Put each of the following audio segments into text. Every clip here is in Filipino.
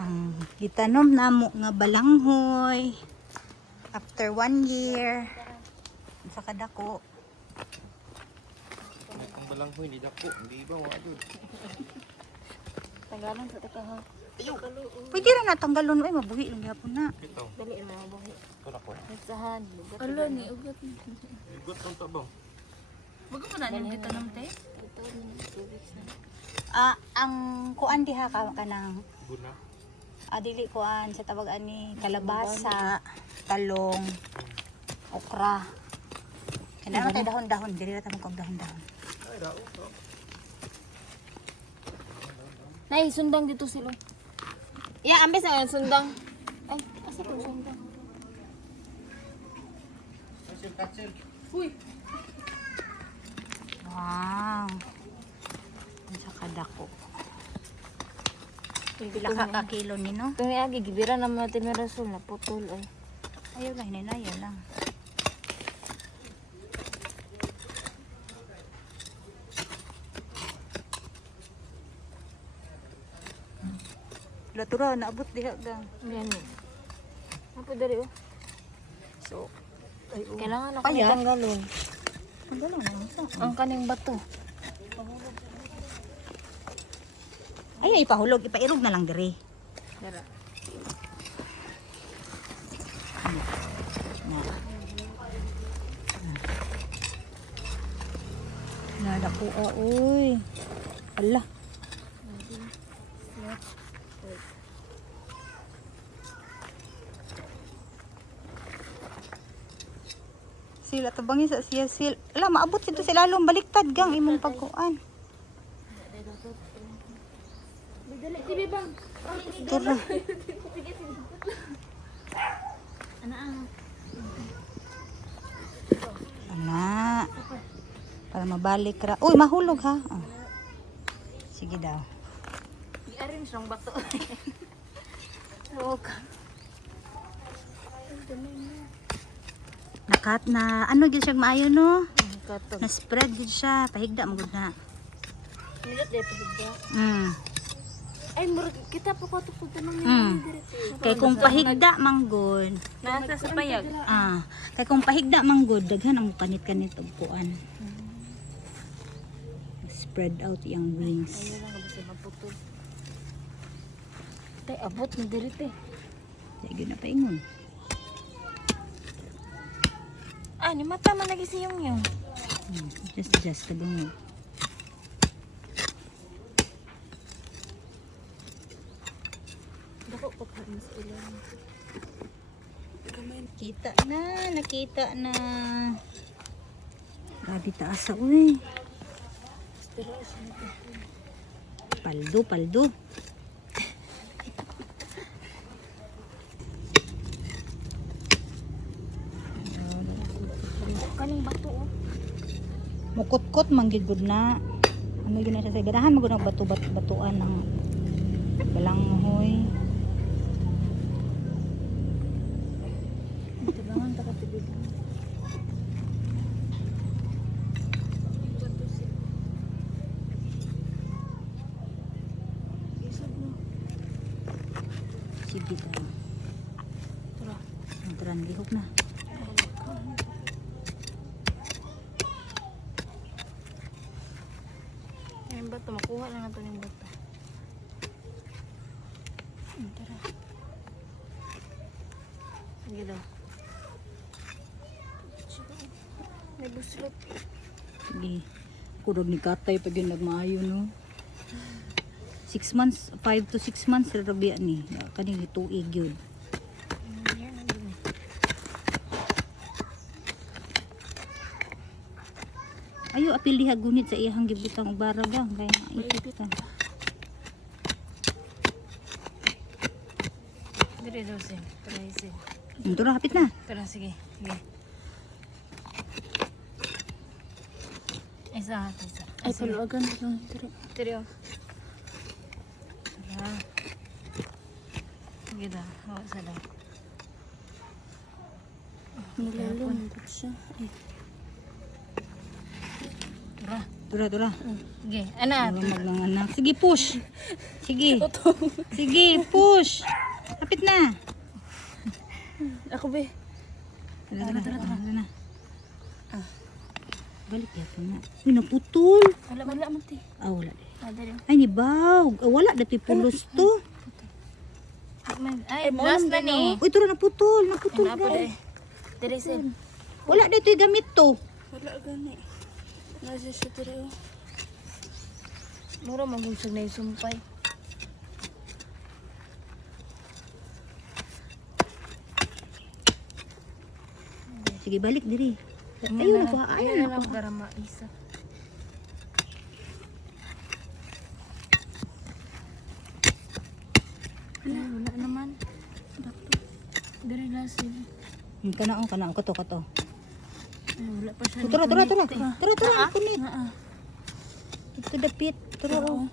Ang gitanom namo nga balanghoy after 1 year sa kadako. Ang balanghoy ni dako, hindi ba wa jud. Tanggalan sa taka ha. Pwede ra na tanggalon ay mabuhi lang gyapon na. Ito. Dali na mabuhi. Ito na ko. Nagsahan. Ala ni ugat. Igot ang tabang. Bago pa na yung gitanong te? Ito ni 2 weeks na. Ang kuan diha ka kanang Buna. dili kuan sa tawag ani kalabasa, talong, okra. Kanang tay dahon-dahon, dili ra ta mo dahon-dahon. Ay rao. Nay, sundang dito sila. Ya, ambes na sundang. Ay, asa ko sundang? Katsil. Uy, Wow. Ang sa kadako. Pila ka kilo ni no? ito ni Agi, gibira naman natin may rasul na putol. Ay. Ayaw lang, hininayaw lang. Latura, naabot diha gang. Yan yun. Apa dari oh? So, ay, Kailangan ako Payat? tanggalon. ang gano'n lang sa. Ang kaning bato. Ay, ipahulog, ipairog na lang dire. Dara. Nada po, uy. Ala. Sila tabangi sa siya sil. Ala, maabot sito sila lalong baliktad gang imong pagkuan. Dali, tibi bang. Tura. Ana. Para mabalik ra. Uy, mahulog ha. Oh. Sige daw. I-arrange ng bato. Huwag. Nakat na ano gyud siya maayo no? Katog. Na spread gyud siya, pahigda mo gud na. Nilat dito bigla. Ay, murag kita po ko to tanong ni Kay kung pahigda manggod, Nasa sa payag. kay kung pahigda manggod daghan ang panit kanit og kuan. Spread out yung wings. Ayun lang kasi maputol. Tay, abot ni diri te. Dai gyud na paingon. Ah, ni mata man lagi si yung. Just kadungog. Dako pa pa sa ilang. Nakita na. Grabe taas sa uy. Paldo. Kaning bato oh. Mukot-kot manggid gud na. Ano yun na siya sa ganahan magud ng batuan ng balanghoy. Tibangan ta ka tibig. Sige daw. Tara, lihok na. Yung bato, makuha lang natin yung bato. Tara. Sige daw. May buslot. Sige. Kurog ni Katay pag yun nagmaayo no. 6 months, 5 to 6 months rabi ni. Kaning tuig yun. Yan, nandun eh. Ayo apil diha gunit sa iyang gibutang og bara ba kay ipit ka. Dire daw siya. Tara isin. Tara hapit na. Tara, sige. Sige. Isa. Ay, paluagan lang. Tira. Tara. Sige daw. Hawa sa daw. Nilalungkot siya. Ay, Tara. Tura. Sige, anak. Lumag lang anak. Sige, push. Sige. Sige, push. Kapit na. Ako be. Tara na. Balik ya na. Uy, naputol. Wala man te. Wala. Dali. Ay, nibawg. Wala, dati pulos to. Ay, last na ni. Uy, tura, naputol. Naputol, Ano pa guys. Dali sir. Wala, dito yung gamit to. Wala gani. Nasa siya diri. Mura magusog na yung sumpay. Sige, balik diri. Ayun na ba? Ayun Ayun na na lang ba? para maisa. Wala naman. Dali last sila. Kanaan. Kato. Ay, wala pa siya. Tura. ni-connect eh. Tura, kunit. Ito dapit. Tura, oh.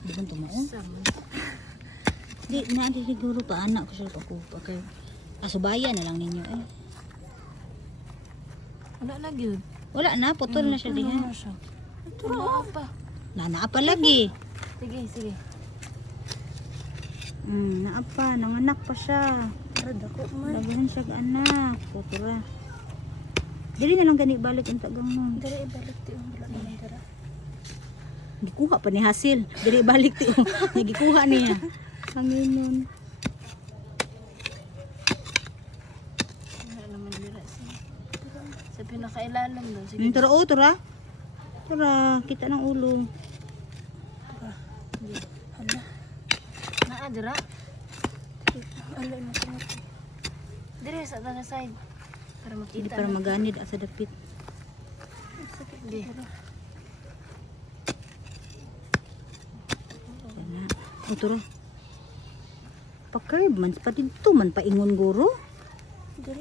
Di ba tumaon? Sama. Di siguro pa anak ko siya pagkay. Asubaya na lang ninyo eh. Wala na gyud. Wala na, putol na siya diha. Tura pa. Naa pa lagi. Sige. Naa pa, nanganak pa siya. Daghan siya ka anak. Tura. Dili na lang gani balik ang tagang mo. Dali ibalik ti wala naman dara. Gikuha pa ni Hasil. Dili balik ti. Gikuha niya. Hanginon. Wala naman dira siya. Sa pinakailalim daw. Sige. Tura. Tura, kita ng ulo. Naa dira. Ala na ko. Diri sa tana side. Para Hindi makita. para maganid sa dapit. Di. Kana. Tura. Pa-curve man pa dito man paingon guro.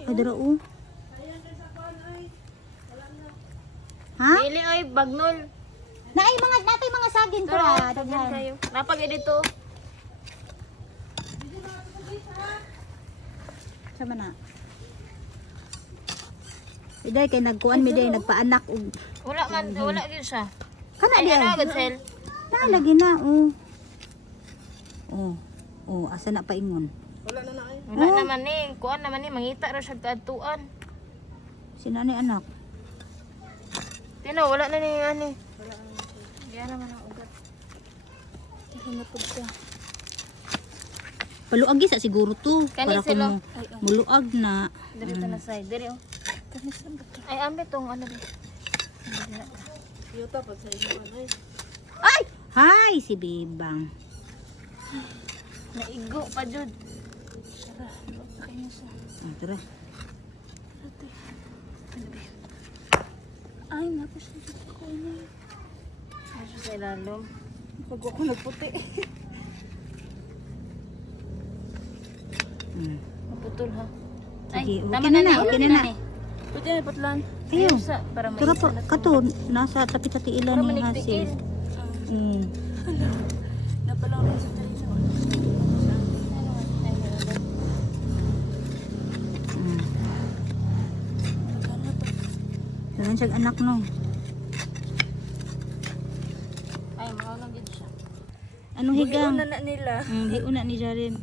Ay dara oh. Ha? Dili oy bagnol. Natay mga saging ko Tara, ah. daghan kayo. Napag dito. Sama na. Iday kay nagkuan mi day nagpaanak og Wala gyud siya. kana Ay di ana ay. agad sel. Lagi na oh. Asa na paingon. Wala naman ni, kuan naman ni mangita ra siya kaadtuan. Sinani anak. Tino wala na ni ani. Diyan naman ang ugat. Hinapod ka. Paluagi sa siguro to. Kani Para sila. kung muluag na. Diri ta na side. Diri oh. Ay ambe tong ano di. Yuta pa sa inyo ay. Ay! Hi si Bibang. Naigo pa jud. Tara. Ay, napos na siya ko na. Ano sa ilalom? Pag ako nagputi. Maputol ha. Sige, Ay, tama okay na na, ni, okay na na. Puti na patlan. Ayaw. Sa para Tara maisa pa, na. kato, nasa tapit sa tiilan Para ni maligpikil. Hasil. Napalang rin sa tayo. Dagan siya anak no. Ay, maunang gid siya. Anong higang? Una na nila. Hiuna ni Jarin.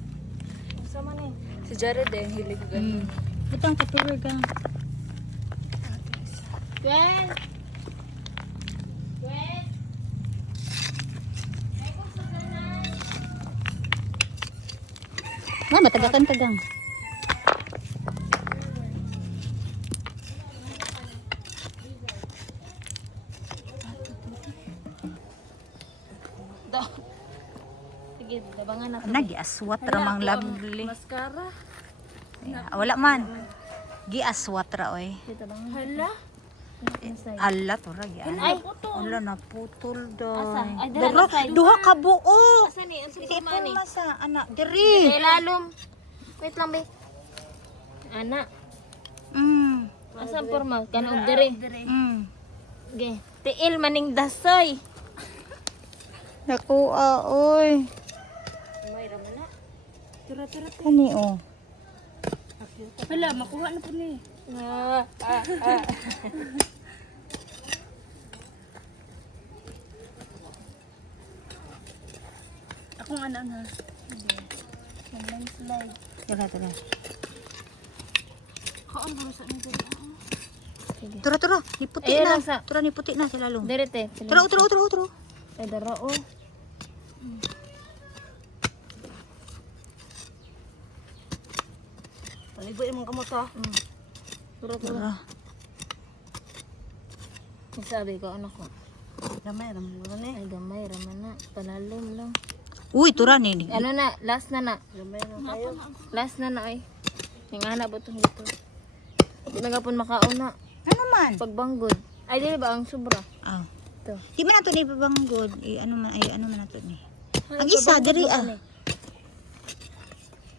Sama ni. Si Jared eh, hilig ko ganun. Itang tupperware ka. Gwen. Matagakan-tagang. Sige, dabangan na. Giaswat ramang lovely. Mascara. Wala man. Giaswat ra oy. Dito dabangan. Hala? Ala to ra gi. Ay, Ala na putol do. Asa? Ay, dira na side. Duha ka buo. Asa ni? Ang sige Ipon mani. masa anak diri. Sa ilalom. Wait lang, be. Ana. Asa ang forma? Kanog diri. Ge. Tiil maning dasoy. Nakuha oy. Mayra man na. Tira-tira. Kani oh. Hala, makuha na po ni. Akong ano na. Slide. Tara. Kaon ba sa nito? Sige. Tara. Niputi Ayun na. lang sa- Tara, niputi na sila lo. Direte. Tara. Ay, dara o. Paligoy mong kamot ha. Tara. Sabi ko, anak ko. Gamay ramon mo ni. Ay, gamay. Raman na. Palalim lang. Uy, tura ni. Ano na? Last na na. Gamay na kayo. Last na na ay. Yung anak ba itong dito? Di magapon makauna. Ano man? Pagbanggod. Ay, di ba ang sobra? Ah. Ito. Di man nato ni pabanggod. Ano man nato ni. Ay, Ang isa pabanggod diri mo ah. kani.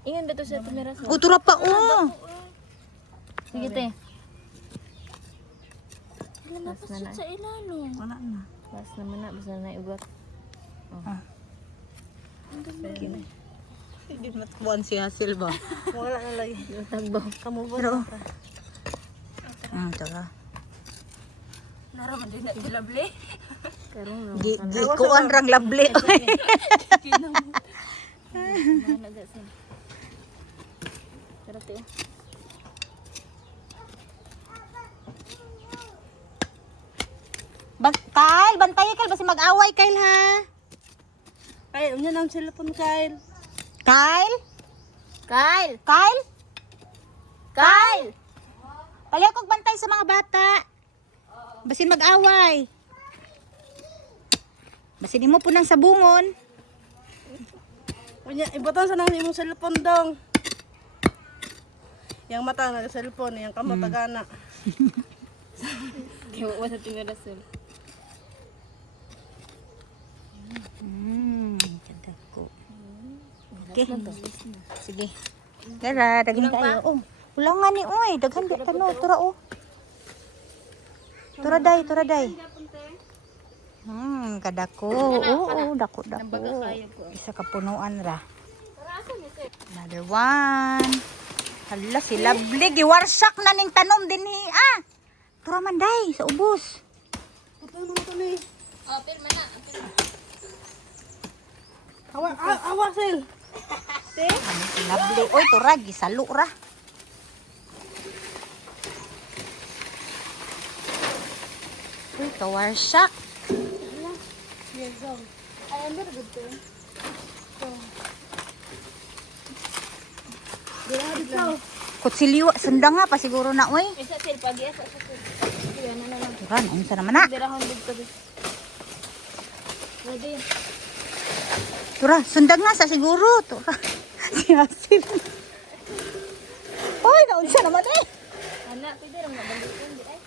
Ingan ba ito sa tumira sa? O tura pa oh. Sige, te. Last na na. Sa ilalong. Wala na. Last naman na. Basta na iugat. Ah. Hindi matkuan si Hasil ba? Wala na lagi. Yung tagbaw. Kamu ba? Pero tara. Naraman din na tilabli. Karong lang. Di kuan rang labli. Mana gak sih? Sarap ya. Kyle, bantayan Kyle basi mag-away Kyle ha. Kyle, unya nang cellphone Kyle. Kyle? Kyle! Kyle? Kyle! Palihan kong bantay sa mga bata. Basin mag-away. Basin mo po ng sabungon. Unya, ibatan sa nang imong cellphone dong. Yang mata na cellphone, yang kamot tagana. Kaya wala sa tingin rasul. Ganda ko. Okay. Sige. Tara, daghan tayo. Oh, wala nga ni oy, daghan di tano, tura oh. Tura day. Kadako. Oo, dako. Isa ka punuan ra. Another one. Hala, si Lovely. Giwarsak na ning tanom din hi. Tura man day, sa ubos. Puto mo to ni. Oh, pirma na. Awa sel. Si Lovely. Oy, tura, gisalo ra. Uy, kawarsak. Kutsilyo, sunda nga pa siguro na, oy. Isa sil pagi asa sa sil. Sige na lang. Tura, naunsa naman na. Dirahon dito. Ready. Tura, sundag nga sa siguro. Tura, si Hasil. Oy, naunsa naman eh. Anak, pwede rin nabalik ko. Hindi ay.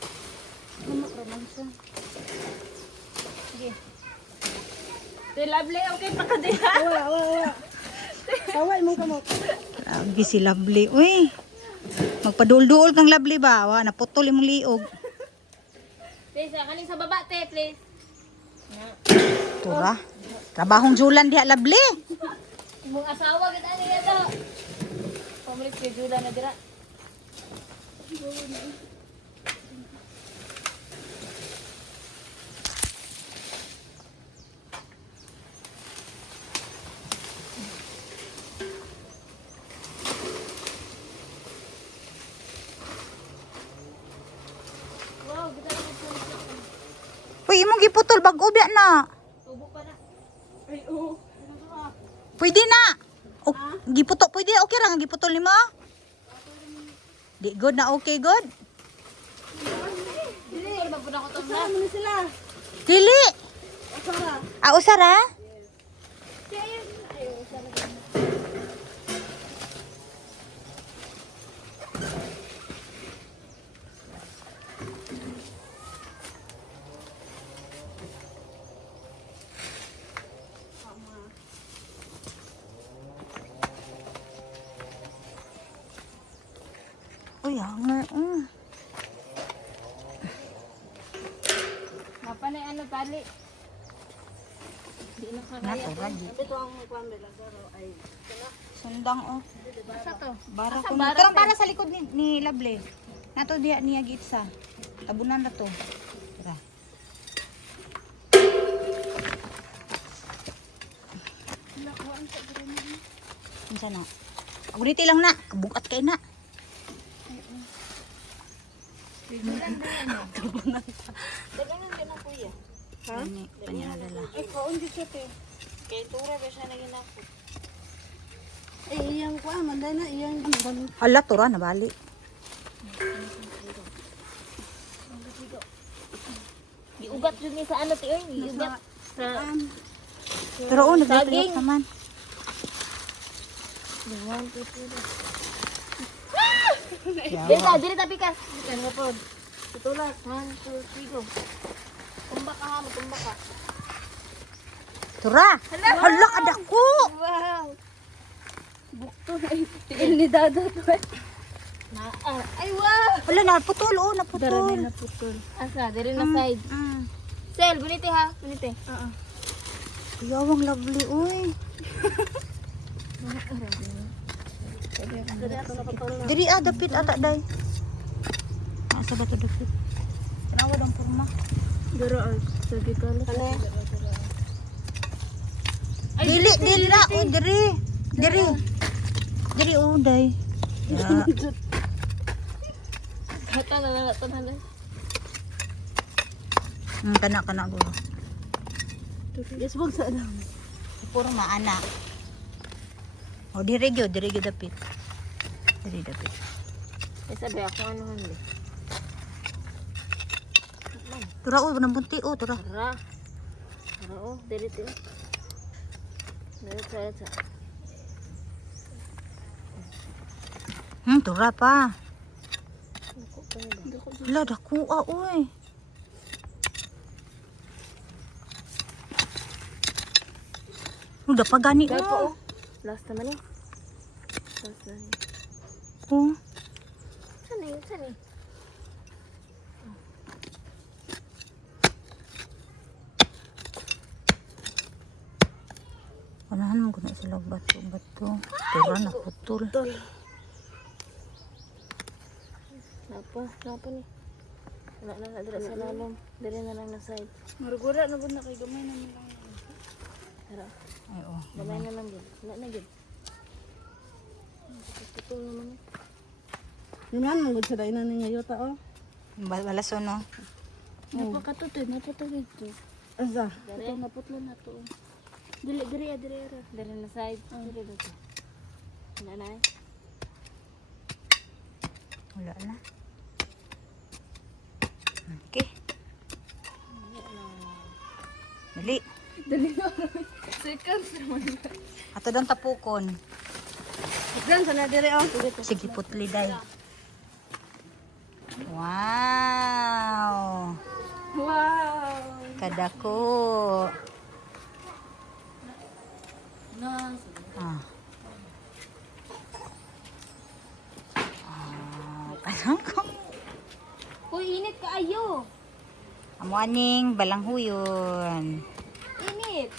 Mama, romansa. Sige. Te lovely, okay pa ka din ha? Awa. Awa imong kamot. Lagi si Lovely, uy. Magpadul-duol kang Lovely ba? Wa, naputol imong liog. Please, kaning sa baba, te, please. Na. Tura, trabahong julan diha Lovely. Imong asawa gid ani ito. Pamilit kay Juda na dira. Wow, kita na po. Uy, imong giputol bag ubya na. Tubo pa na. Ay oo. Pwede na. O, giputol, pwede na. Okay ra nga giputol nimo? Di good na okay good. Dili, magpuna ko to na. Ano ni sila? Dili. Asara. Usara? Uy, hanger. Mapanay ano tali. Di na kagaya. Natura, di. Ito ang pamela pero ay Sundang, oh. Asa to? Bara ko. bara, Pero para sa likod ni Lovely. Nato diya niya gitsa. Tabunan na to. Tara. Unsa na? Guniti lang na. Kabukat kay na. Dagangan ka na kuya. Ani, panyadala. Ay, kaon di siya te. Kay tura ba siya naging ako? Eh, iyang kuan, manday na, iyang giban. Hala, tura na bali. Giugat jud ni sa ano ti oy, giugat sa Pero oh, naglatulak naman. One, two, three. Yawa. Dili ta pikas. Kan nga pod. Tutulak. 1, 2, 3 go. Tumbak ka ha, tumbak ka. Tura! Hala, kadako! Wow. Bukto na itiil ni Dada to eh. Ay wow. Hala, naputol, oh, naputol. naputol. Asa, diri na side. Sel, buniti ha, buniti. Yawang lovely, uy. Dali ako nakapal na. Diri dapit ata day. Asa ba to dapit? Tanawa dong porma. Dara ay, sige ka lang. Dili, dili na, oh, diri. Diri. Diri, oh, day. Ya. Kata na lang ato na. Kana gulo. Yes, wag sa alam. Puro maana. Oh, diri gyud dapit. Diri dapit. Ay sabi ako ano hindi. Tura, oh, nabunti, oh, tura. Tara. Tara oh, diri ti. Diri sa. Tura pa. Ako pa na ba? Hala, dakuha, uy. Udah pa gani, Dai po oh. oh. Last naman eh. Last na ni. Oh. Sani, sani. Panahan mo na sila bato. Tura na putol. Napa ni. Wala na dira sa lalom. Diri na lang na side. Marugura na bud na kay gamay na lang. Tara. Ay, oh. Gamay na lang gid. Wala na gid. Tutol naman. Yun man, magod sa dainan ni ngayota oh. Balaso, no? Napakatutoy, napatagay to. Asa? Diri. Naputlo na to. Dili, diri. Diri na side. Diri dito. Wala na eh. Wala na. Okay. Dali. Seconds naman. Ato dong tapukon. Gan sana diri oh. Sige, putli day. Wow! Wow. Kadako. Ah. Ano ko? Uy, init ka ayo. Amo aning balanghuyon. Init.